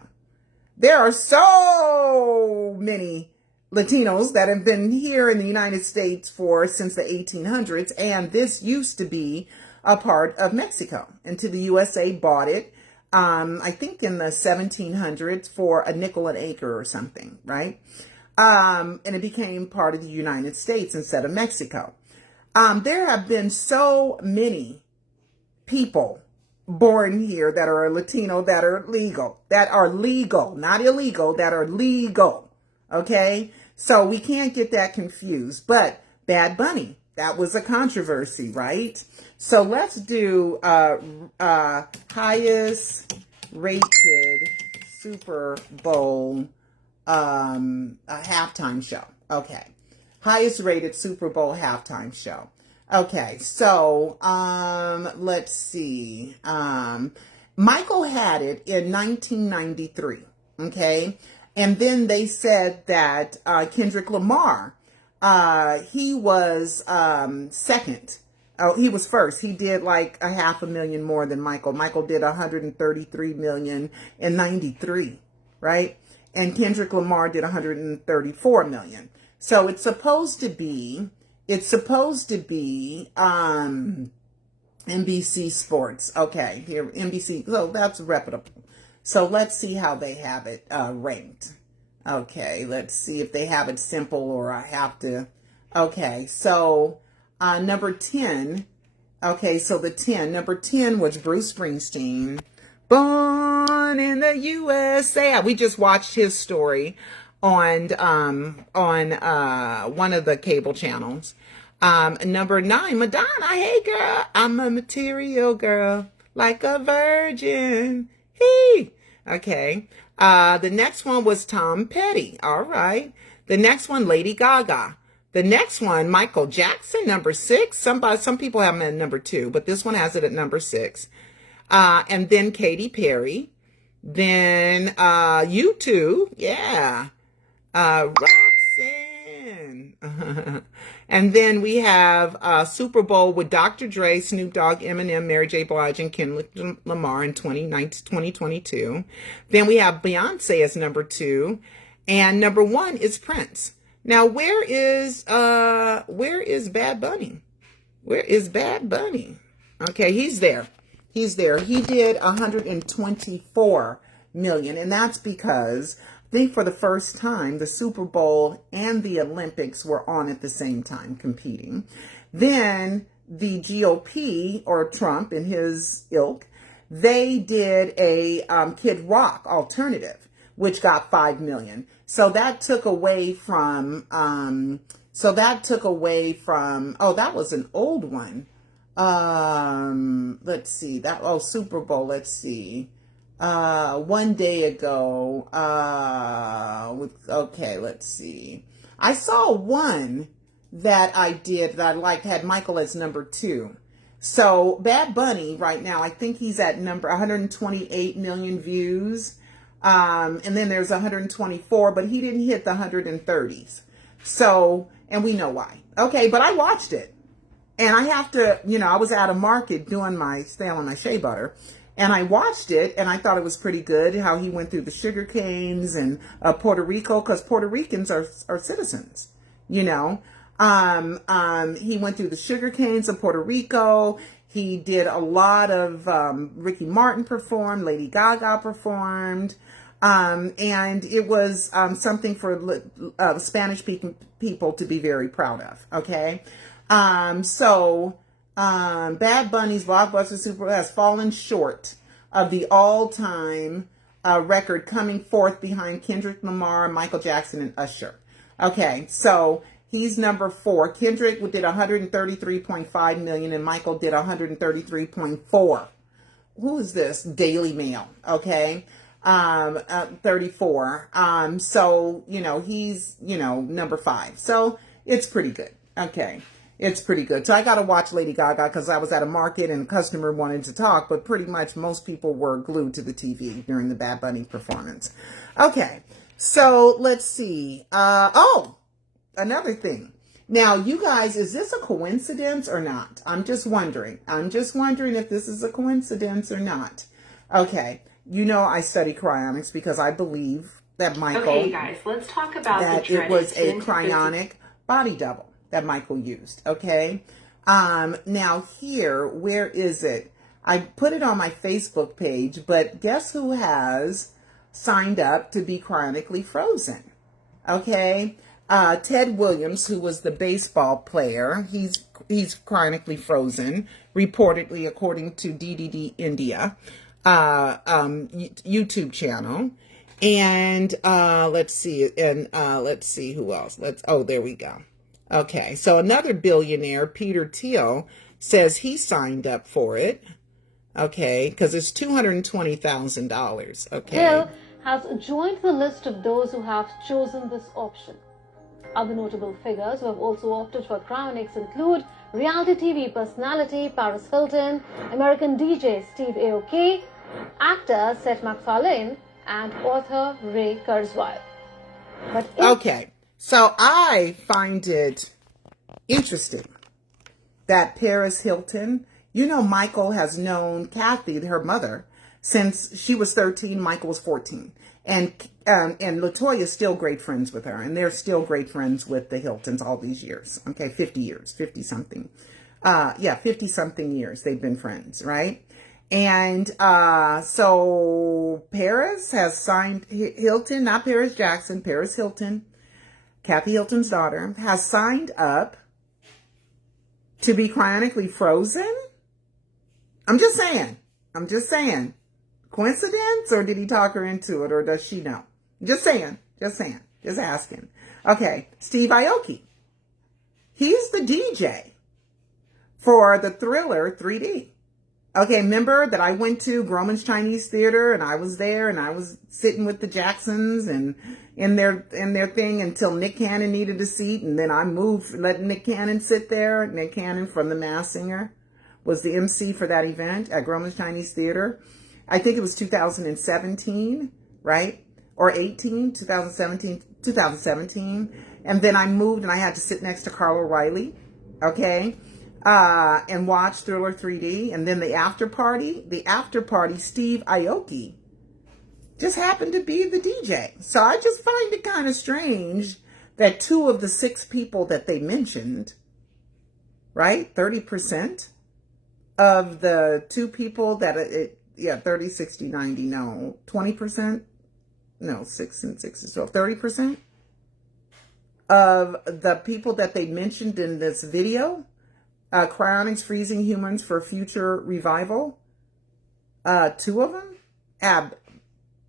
There are so many Latinos that have been here in the United States since the 1800s, and this used to be a part of Mexico until the USA bought it, I think in the 1700s for a nickel an acre or something, right? And it became part of the United States instead of Mexico. There have been so many people born here that are Latino, that are legal, not illegal, that are legal. Okay, so we can't get that confused. But Bad Bunny, that was a controversy, right? So let's do highest rated Super Bowl halftime show. Okay, highest rated Super Bowl halftime show. Okay, so let's see. Michael had it in 1993. Okay. And then they said that Kendrick Lamar, he was second. Oh, he was first. He did like 500,000 more than Michael. Michael did 133 million in 93, right? And Kendrick Lamar did 134 million. So it's supposed to be NBC Sports. Okay, here, NBC. So that's reputable. So let's see how they have it ranked. Okay, let's see if they have it simple or I have to. Okay, so number 10. Okay, so number 10 was Bruce Springsteen. Born in the USA. We just watched his story on one of the cable channels. Number 9, Madonna. Hey girl, I'm a material girl, like a virgin. Hey. Okay. The next one was Tom Petty. All right. The next one, Lady Gaga. The next one, Michael Jackson, number 6. Some people have him at number 2, but this one has it at number 6. And then Katy Perry. Then U2. Yeah. Roxanne. And then we have Super Bowl with Dr. Dre, Snoop Dogg, Eminem, Mary J. Blige, and Kendrick Lamar in 2022. Then we have Beyonce as number 2. And number 1 is Prince. Now, where is Bad Bunny? Where is Bad Bunny? Okay, he's there. He did 124 million. And that's because I think for the first time, the Super Bowl and the Olympics were on at the same time competing. Then the GOP, or Trump and his ilk, they did a Kid Rock alternative, which got 5 million. So that took away from, oh, that was an old one. Let's see Super Bowl. Let's see. One day ago, okay, let's see. I saw one that I did that I liked, had Michael as number 2. So Bad Bunny right now, I think he's at number 128 million views. And then there's 124, but he didn't hit the 130s. So, and we know why. Okay, but I watched it. And I have to, I was out of market doing my selling my shea butter. And I watched it, and I thought it was pretty good how he went through the sugar canes and Puerto Rico, because Puerto Ricans are citizens, He went through the sugar canes of Puerto Rico. He did a lot of, Ricky Martin performed, Lady Gaga performed. And it was something for Spanish-speaking people to be very proud of, okay? Bad Bunny's blockbuster Super Bowl has fallen short of the all-time record, coming fourth behind Kendrick Lamar, Michael Jackson, and Usher. Okay, so he's number 4. Kendrick did 133.5 million, and Michael did 133.4. Who is this? Daily Mail. Okay. 34. So, he's, number 5. So it's pretty good. Okay. It's pretty good. So I got to watch Lady Gaga because I was at a market and a customer wanted to talk, but pretty much most people were glued to the TV during the Bad Bunny performance. Okay. So let's see. Another thing. Now, you guys, is this a coincidence or not? I'm just wondering if this is a coincidence or not. Okay. I study cryonics because I believe that Michael. Okay, guys, let's talk about that it was a cryonic body double that Michael used. Okay. Now here, where is it? I put it on my Facebook page, but guess who has signed up to be cryonically frozen? Okay. Ted Williams, who was the baseball player, he's cryonically frozen, reportedly, according to DDD India, YouTube channel. And let's see who else. There we go. Okay, so another billionaire, Peter Thiel, says he signed up for it. Okay, because it's $220,000. Okay. Thiel has joined the list of those who have chosen this option. Other notable figures who have also opted for cryonics include reality TV personality Paris Hilton, American DJ Steve Aoki, actor Seth MacFarlane, and author Ray Kurzweil. Okay, so I find it interesting that Paris Hilton, Michael has known Kathy, her mother, since she was 13, Michael was 14. And LaToya's still great friends with her, and they're still great friends with the Hiltons all these years. Okay, 50 something. 50 something years they've been friends, right? And so Paris has signed, Hilton, not Paris Jackson, Paris Hilton, Kathy Hilton's daughter, has signed up to be cryonically frozen. I'm just saying. Coincidence, or did he talk her into it, or does she know? Just asking. Okay, Steve Aoki. He's the DJ for the Thriller 3D. Okay, remember that I went to Grauman's Chinese Theater, and I was there, and I was sitting with the Jacksons and in their thing until Nick Cannon needed a seat, and then I moved, let Nick Cannon sit there. Nick Cannon from The Masked Singer was the MC for that event at Grauman's Chinese Theater. I think it was 2017, right? Or 2017. And then I moved and I had to sit next to Carl O'Reilly, okay? And watch Thriller 3D. And then the after party, Steve Aoki just happened to be the DJ. So I just find it kind of strange that 2 of the 6 people that they mentioned, right? 30% of the 2 people that 30, 60, 90, no. 20%? No, 6 and 6 is 12. 30% of the people that they mentioned in this video, Cryonics freezing humans for future revival, two of them have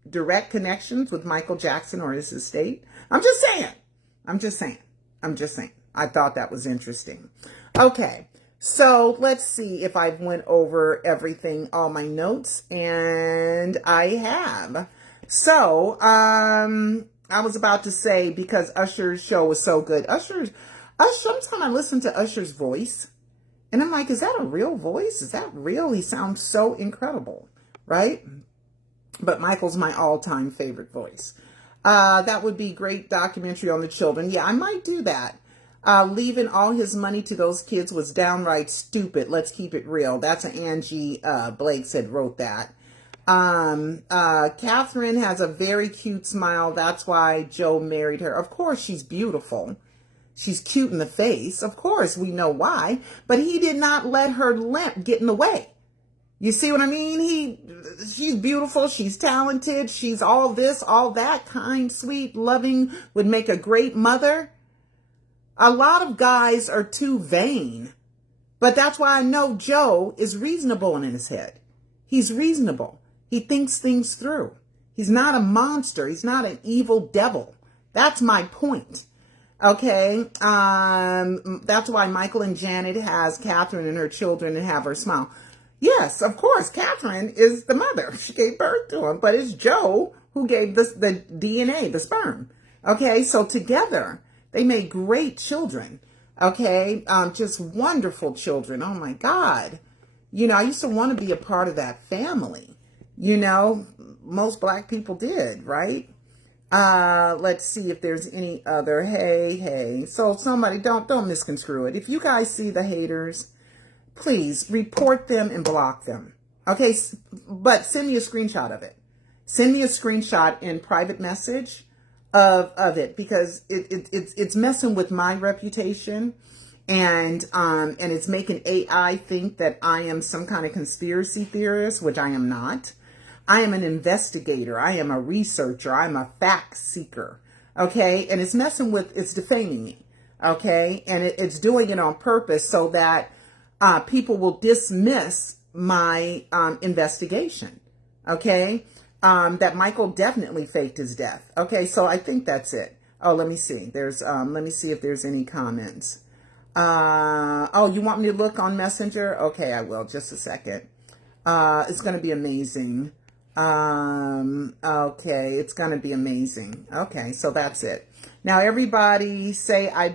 direct connections with Michael Jackson or his estate. I'm just saying. I thought that was interesting. Okay, so let's see if I've went over everything, all my notes, and I have. So, I was about to say, because Usher's show was so good. Usher, sometimes I listen to Usher's voice, and I'm like, is that a real voice? Is that real? He sounds so incredible, right? But Michael's my all-time favorite voice. That would be great documentary on the children. Yeah, I might do that. Leaving all his money to those kids was downright stupid. Let's keep it real. That's an Angie Blake said wrote that. Katherine has a very cute smile. That's why Joe married her. Of course, she's beautiful. She's cute in the face. Of course, we know why. But he did not let her limp get in the way. You see what I mean? She's beautiful. She's talented. She's all this, all that, kind, sweet, loving, would make a great mother. A lot of guys are too vain. But that's why I know Joe is reasonable in his head. He's reasonable. He thinks things through. He's not a monster. He's not an evil devil. That's my point. Okay. That's why Michael and Janet has Katherine and her children and have her smile. Yes, of course, Katherine is the mother. She gave birth to him, but it's Joe who gave the DNA, the sperm. Okay, so together they made great children. Okay, just wonderful children. Oh my God. You know, I used to want to be a part of that family. You know, most Black people did, right? Let's see if there's any other. Hey. So somebody, don't misconstrue it. If you guys see the haters, please report them and block them. Okay, but send me a screenshot of it. Send me a screenshot in private message of it, because it's messing with my reputation, and it's making AI think that I am some kind of conspiracy theorist, which I am not. I am an investigator. I am a researcher. I'm a fact seeker. Okay, and it's defaming me. Okay, and it's doing it on purpose so that people will dismiss my investigation. Okay, that Michael definitely faked his death. Okay, so I think that's it. Oh, let me see. Let me see if there's any comments. Oh, you want me to look on Messenger? Okay, I will. Just a second. It's going to be amazing. Okay, it's going to be amazing. Okay, so that's it. Now everybody say I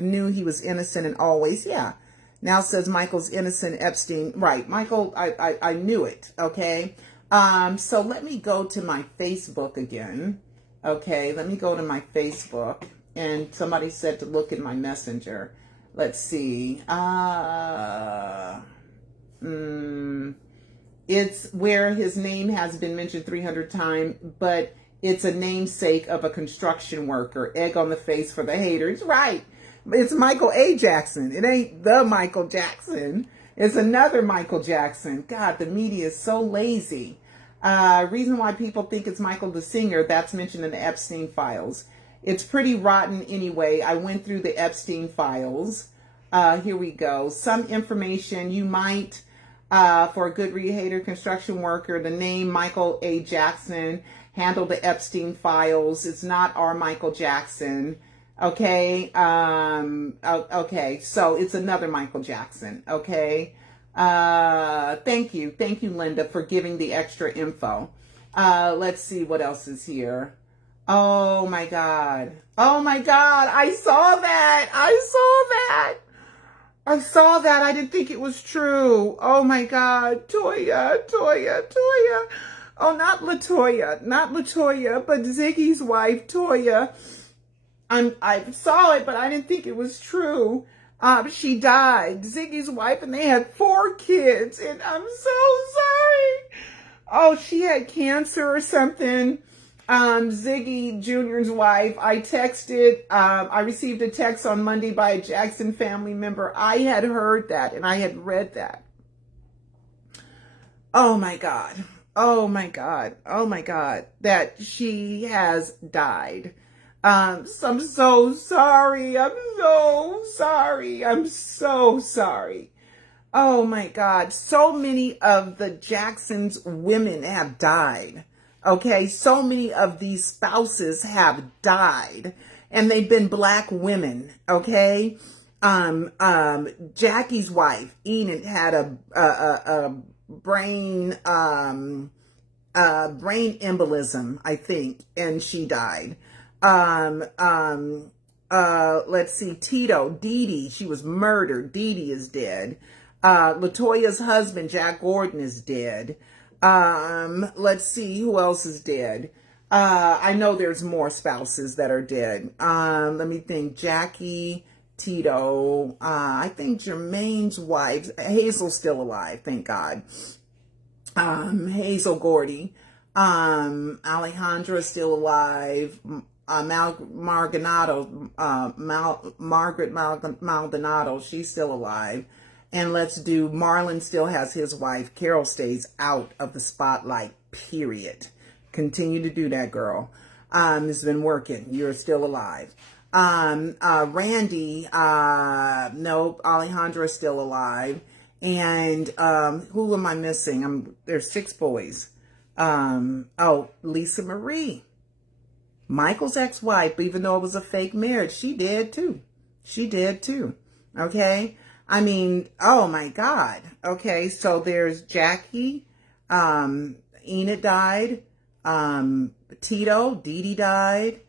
knew he was innocent and always. Yeah. Now says Michael's innocent, Epstein. Right. Michael, I knew it. Okay. So let me go to my Facebook again. Okay. Let me go to my Facebook, and somebody said to look in my Messenger. Let's see. It's where his name has been mentioned 300 times, but it's a namesake of a construction worker. Egg on the face for the haters. Right. It's Michael A. Jackson. It ain't the Michael Jackson. It's another Michael Jackson. God, the media is so lazy. Reason why people think it's Michael the singer, that's mentioned in the Epstein files. It's pretty rotten anyway. I went through the Epstein files. Here we go. Some information you might... for a good rehater, construction worker, the name Michael A. Jackson handled the Epstein files. It's not our Michael Jackson. Okay. Okay. So it's another Michael Jackson. Okay. Thank you, Linda, for giving the extra info. Let's see what else is here. Oh my God. I saw that. I didn't think it was true. Oh my God. Toya. Oh, not Latoya, but Ziggy's wife, Toya. I saw it, but I didn't think it was true. She died, Ziggy's wife, and they had 4 kids, and I'm so sorry. Oh, she had cancer or something. Ziggy Jr.'s wife, I received a text on Monday by a Jackson family member. I had heard that and I had read that. Oh my God, that she has died. So I'm so sorry. Oh my God. So many of the Jacksons' women have died. Okay. So many of these spouses have died, and they've been black women. Okay. Jackie's wife, Enid, had a brain embolism, I think, and she died. Let's see, Tito, Dee Dee, she was murdered. Dee Dee is dead. Latoya's husband, Jack Gordon, is dead. Let's see, who else is dead? I know there's more spouses that are dead. Let me think. Jackie, Tito, I think Jermaine's wife, Hazel's still alive, thank God. Hazel Gordy, Alejandra's still alive. Margaret Maldonado, she's still alive. And let's do, Marlon still has his wife. Carol stays out of the spotlight, period. Continue to do that, girl. It's been working. You're still alive. Randy, nope, Alejandra's still alive. And who am I missing? There's 6 boys. Lisa Marie, Michael's ex-wife, even though it was a fake marriage, she did too. She did too. Okay. I mean, oh my God. Okay. So there's Jackie, Enid died, Tito, Dee Dee died,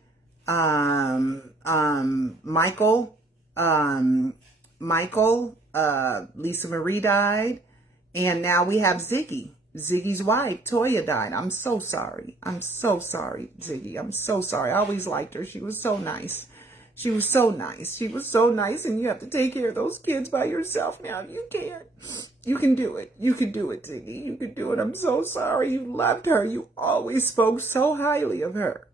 Michael, Lisa Marie died, and now we have Ziggy. Ziggy's wife, Toya, died. I'm so sorry. I'm so sorry, Ziggy. I'm so sorry. I always liked her. She was so nice. She was so nice. She was so nice, and you have to take care of those kids by yourself now. You can't. You can do it. You can do it, Ziggy. You can do it. I'm so sorry. You loved her. You always spoke so highly of her.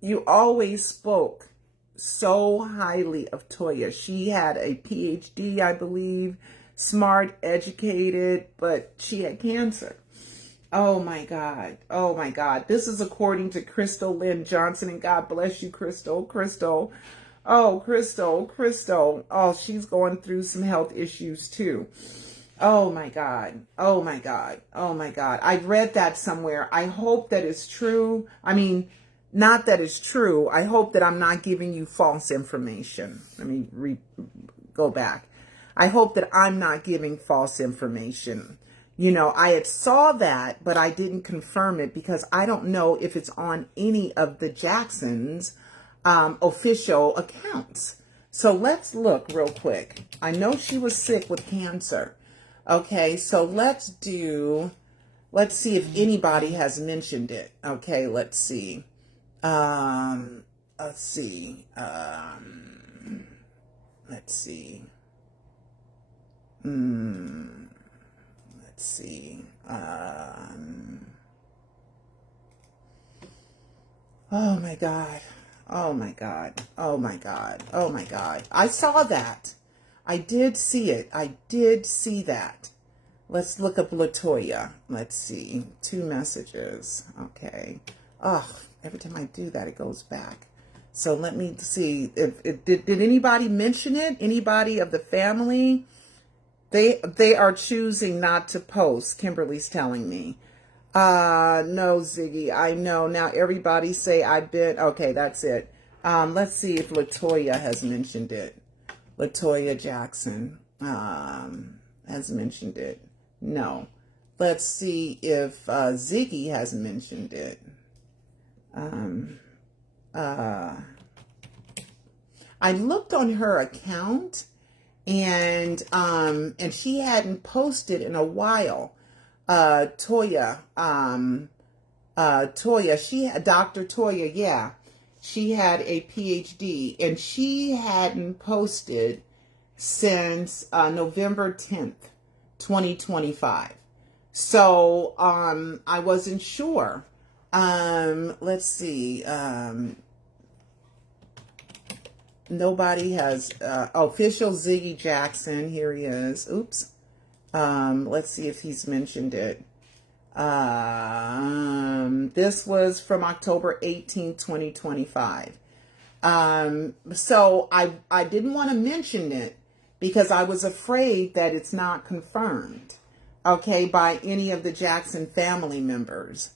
You always spoke so highly of Toya. She had a PhD, I believe, smart, educated, but she had cancer. Oh my God. Oh my God. This is according to Crystal Lynn Johnson, and God bless you, Crystal. Crystal. Oh, Crystal. Oh, she's going through some health issues too. Oh my God. Oh my God. Oh my God. I've read that somewhere. I hope that is true. I mean, not that it's true. I hope that I'm not giving you false information. Let me go back. I hope that I'm not giving false information. You know, I had saw that, but I didn't confirm it because I don't know if it's on any of the Jacksons' official accounts. So let's look real quick. I know she was sick with cancer. Okay, so let's see if anybody has mentioned it. Okay, let's see. Let's see. Let's see. Let's see. Oh my God. Oh my God. Oh my God. Oh my God. I saw that. I did see it. I did see that. Let's look up Latoya. Let's see. 2 messages. Okay. Oh, every time I do that, it goes back. So let me see. Did anybody mention it? Anybody of the family? They are choosing not to post, Kimberly's telling me. No, Ziggy, I know. Now everybody say I've been, okay, that's it. Let's see if Latoya has mentioned it. Latoya Jackson has mentioned it. No. Let's see if Ziggy has mentioned it. I looked on her account, and she hadn't posted in a while. Toya, Dr. Toya, yeah, she had a PhD, and she hadn't posted since November 10th, 2025. So I wasn't sure. Let's see. Nobody has official Ziggy Jackson. Here he is. Oops. Let's see if he's mentioned it. This was from October 18th, 2025. So I didn't want to mention it because I was afraid that it's not confirmed, okay, by any of the Jackson family members.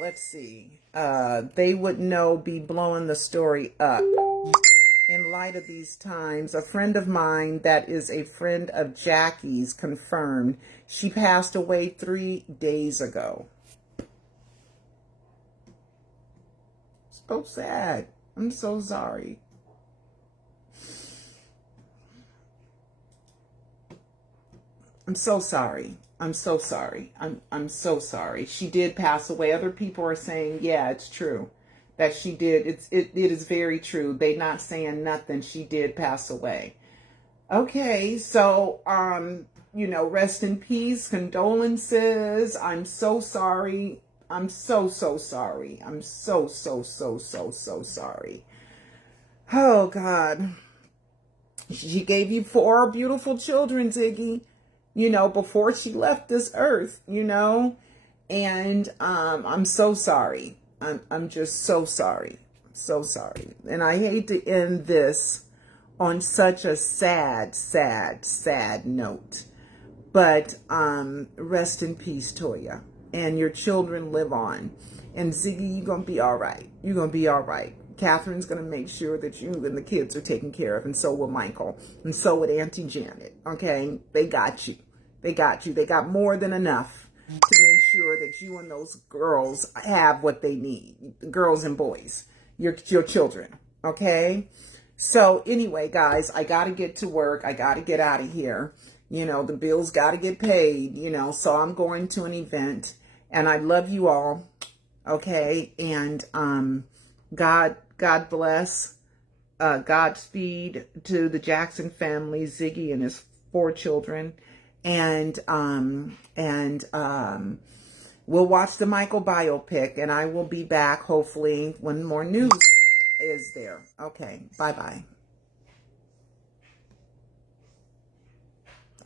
Let's see. They would be blowing the story up. In light of these times, a friend of mine that is a friend of Jackie's confirmed she passed away 3 days ago. So sad. I'm so sorry. I'm so sorry. I'm so sorry. I'm so sorry. She did pass away. Other people are saying, yeah, it's true that she did. It is very true. They not saying nothing. She did pass away. Okay, so rest in peace. Condolences. I'm so sorry. I'm so sorry. I'm so sorry. Oh God. She gave you 4 beautiful children, Ziggy, before she left this earth, and I'm so sorry. I'm just so sorry. So sorry. And I hate to end this on such a sad note. But rest in peace, Toya. And your children live on. And Ziggy, you're going to be all right. You're going to be all right. Katherine's going to make sure that you and the kids are taken care of. And so will Michael. And so will Auntie Janet. Okay? They got you. They got you. They got more than enough to make sure that you and those girls have what they need. Girls and boys. Your children. Okay? So anyway, guys, I got to get to work. I got to get out of here. The bills got to get paid, so I'm going to an event, and I love you all. Okay. And, God bless, Godspeed to the Jackson family, Ziggy and his 4 children. And we'll watch the Michael biopic, and I will be back hopefully when more news is there. Okay. Bye-bye.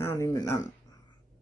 I don't even know.